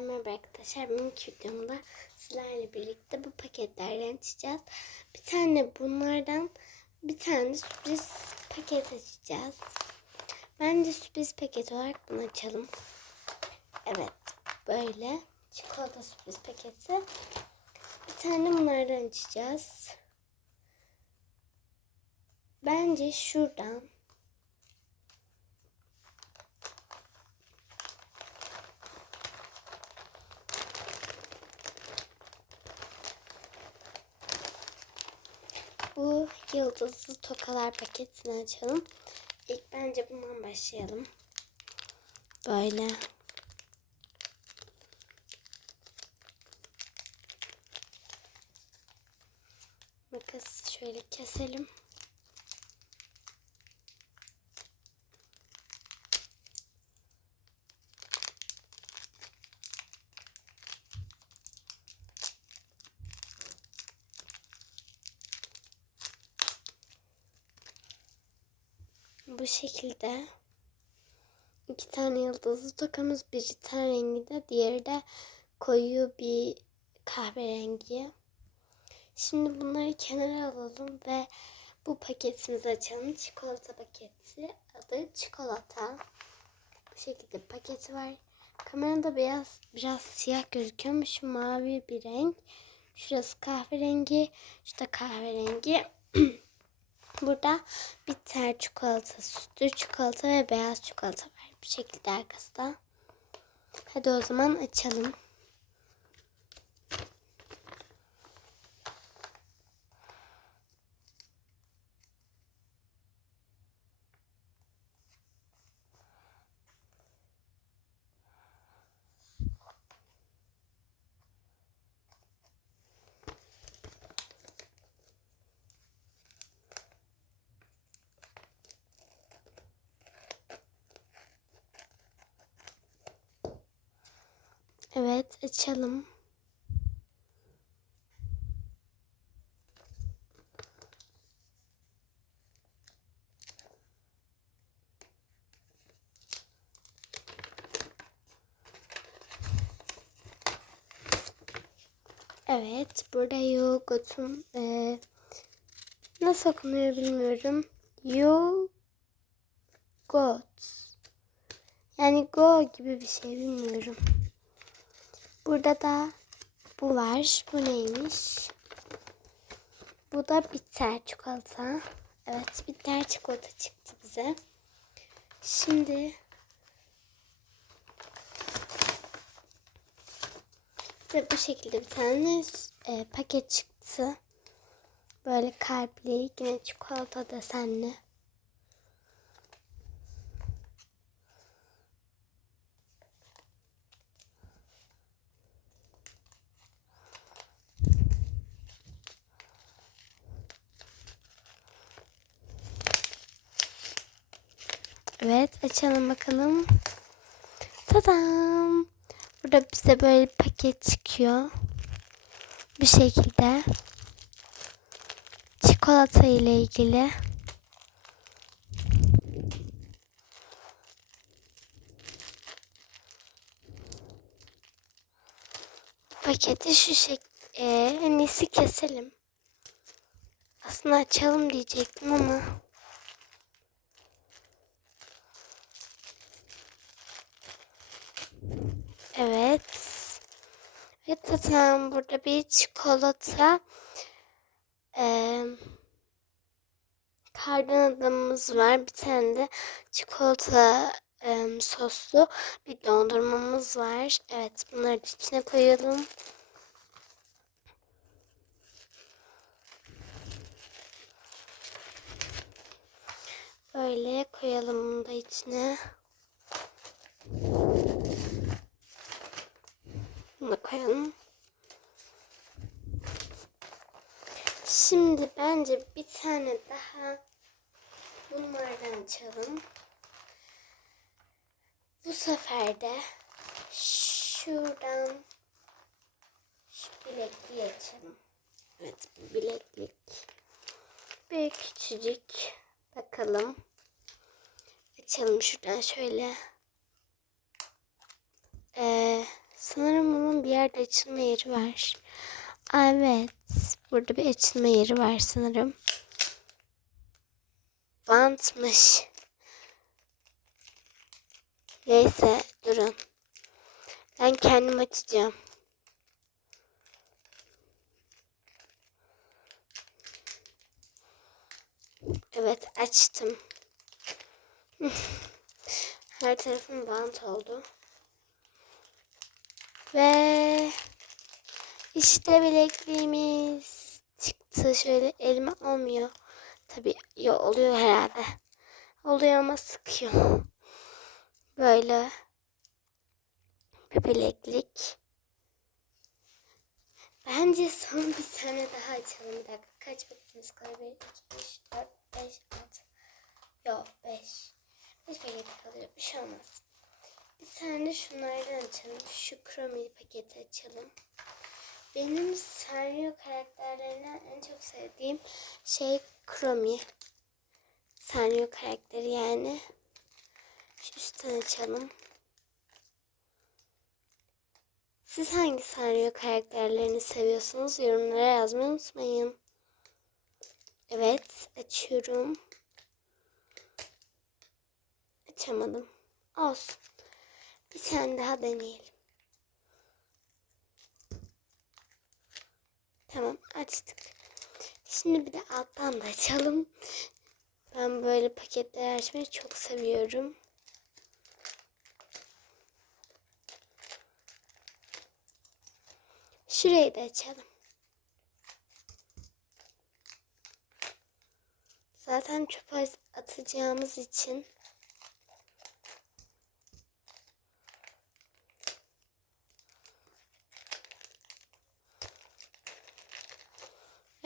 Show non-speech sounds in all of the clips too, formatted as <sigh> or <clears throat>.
Merhaba arkadaşlar. Bugünkü videomda sizlerle birlikte bu paketlerden açacağız. Bir tane bunlardan bir tane sürpriz paket açacağız. Bence sürpriz paket olarak bunu açalım. Evet böyle çikolata sürpriz paketi. Bir tane bunlardan açacağız. Bence şuradan Bu yıldızlı tokalar paketini açalım. İlk bence bundan başlayalım. Böyle. Makası şöyle keselim. Bu şekilde iki tane yıldızlı tokamız biri ten renginde diğeri de koyu bir kahverengi. Şimdi bunları kenara alalım ve bu paketimizi açalım. Çikolata paketi. Adı çikolata. Bu şekilde paketi var. Kamerada beyaz biraz siyah gözüküyor ama şu mavi bir renk. Şurası kahverengi. Şurada kahverengi. <clears throat> Burada bitter çikolata, sütlü çikolata ve beyaz çikolata var. Bu şekilde arkasında. Hadi o zaman açalım. Evet açalım. Evet burada yoğurtun e, nasıl okunuyor bilmiyorum. Yoğurt. Yani go gibi bir şey bilmiyorum. Burada da bu var. Bu neymiş? Bu da bitter çikolata. Evet bitter çikolata çıktı bize. Şimdi de bu şekilde bir tane e, paket çıktı. Böyle kalpli yine çikolata desenli. Evet açalım bakalım. Tadam. Burada bize böyle bir paket çıkıyor. Bu şekilde. Çikolata ile ilgili. Paketi şu şekilde. Ee, en keselim. Aslında açalım diyecektim ama. Evet. Evet zaten burada bir çikolata ee, kardan adamımız var. Bir tane de çikolata e, soslu bir dondurmamız var. Evet bunları da içine koyalım. Böyle koyalım bunu da içine. Bunu koyalım. Şimdi bence bir tane daha bunlardan açalım. Bu sefer de şuradan şu bilekliği açalım. Evet bu bileklik. Bir küçücük bakalım. Açalım şuradan şöyle. Ee, Sanırım bunun bir yerde açılma yeri var. Evet. Burada bir açılma yeri var sanırım. Bantmış. Neyse durun. Ben kendim açacağım. Evet açtım. <laughs> Her tarafım bant oldu. Ve işte bilekliğimiz çıktı. Şöyle elime olmuyor. Tabii yo, oluyor herhalde. Oluyor ama sıkıyor. Böyle bir bileklik. Bence son bir tane daha açalım. Bir dakika. Kaç paketimiz kalıyor? 1, 2, 3, 4, 5, 6. Yok 5. 5 paket kalıyor. Bir şey olmaz. Bir tane şunlardan açalım. Şu kromili paketi açalım. Benim Sanrio karakterlerinden en çok sevdiğim şey Kromi. Sanrio karakteri yani. Şu üstten açalım. Siz hangi Sanrio karakterlerini seviyorsunuz? Yorumlara yazmayı unutmayın. Evet, açıyorum. Açamadım. Olsun. Bir tane daha deneyelim. Tamam, açtık. Şimdi bir de alttan da açalım. Ben böyle paketler açmayı çok seviyorum. Şurayı da açalım. Zaten çöpe atacağımız için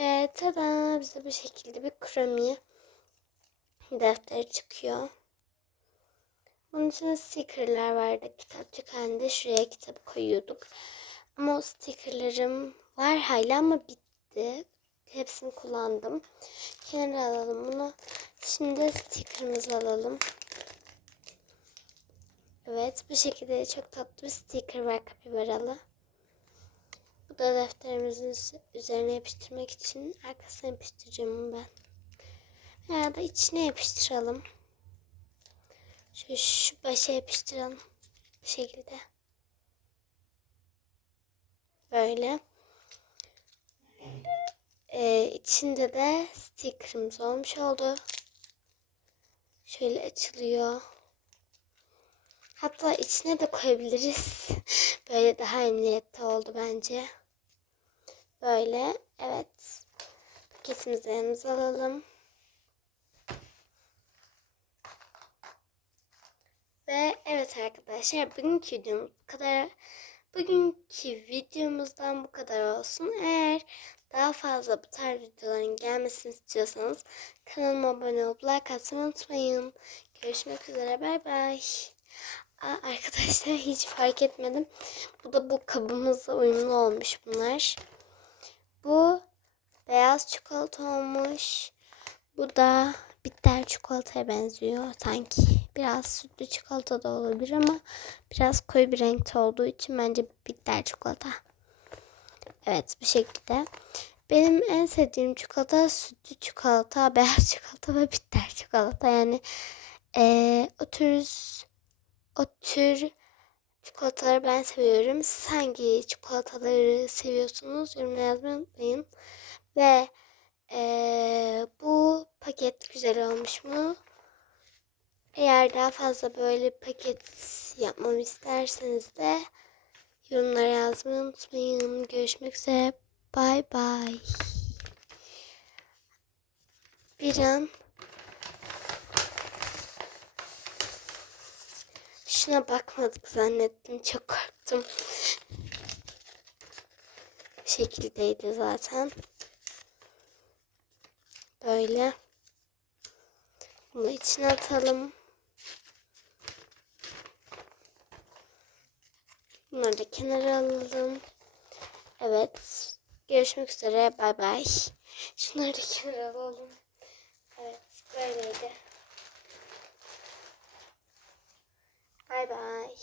Ve bize bu şekilde bir kromi defteri çıkıyor. Bunun içinde stickerlar vardı. Kitapçık halinde şuraya kitap koyuyorduk. Ama o stickerlarım var hala ama bitti. Hepsini kullandım. Kenara alalım bunu. Şimdi stickerımızı alalım. Evet bu şekilde çok tatlı bir sticker var kapibaralı. Bu da defterimizin üzerine yapıştırmak için arkasına yapıştıracağım ben. Ya da içine yapıştıralım. Şu, şu başa yapıştıralım. Bu şekilde. Böyle. Ee, içinde de stickerımız olmuş oldu. Şöyle açılıyor. Hatta içine de koyabiliriz. <laughs> Böyle daha emniyette oldu bence. Böyle. Evet. Paketimizi yanımıza alalım. Ve evet arkadaşlar bugünkü videomuz bu kadar. Bugünkü videomuzdan bu kadar olsun. Eğer daha fazla bu tarz videoların gelmesini istiyorsanız kanalıma abone olup like atmayı unutmayın. Görüşmek üzere bay bay. Aa, arkadaşlar hiç fark etmedim. Bu da bu kabımızla uyumlu olmuş bunlar. Bu beyaz çikolata olmuş. Bu da bitter çikolataya benziyor sanki. Biraz sütlü çikolata da olabilir ama biraz koyu bir renkte olduğu için bence bitter çikolata. Evet bu şekilde. Benim en sevdiğim çikolata sütlü çikolata, <laughs> beyaz çikolata ve bitter çikolata. Yani ee, o tür o tür çikolataları ben seviyorum. Siz hangi çikolataları seviyorsunuz? Yorumlara yazmayı unutmayın. Ve ee, bu paket güzel olmuş mu? Eğer daha fazla böyle paket yapmamı isterseniz de yorumlara yazmayı unutmayın. Görüşmek üzere. Bay bay. Bir an şuna bakmadık zannettim. Çok korktum. Şekildeydi zaten. Böyle. Bunu içine atalım. Bunları da kenara alalım. Evet. Görüşmek üzere. Bay bay. Şunları da kenara alalım. Evet. Böyleydi. Bay bay.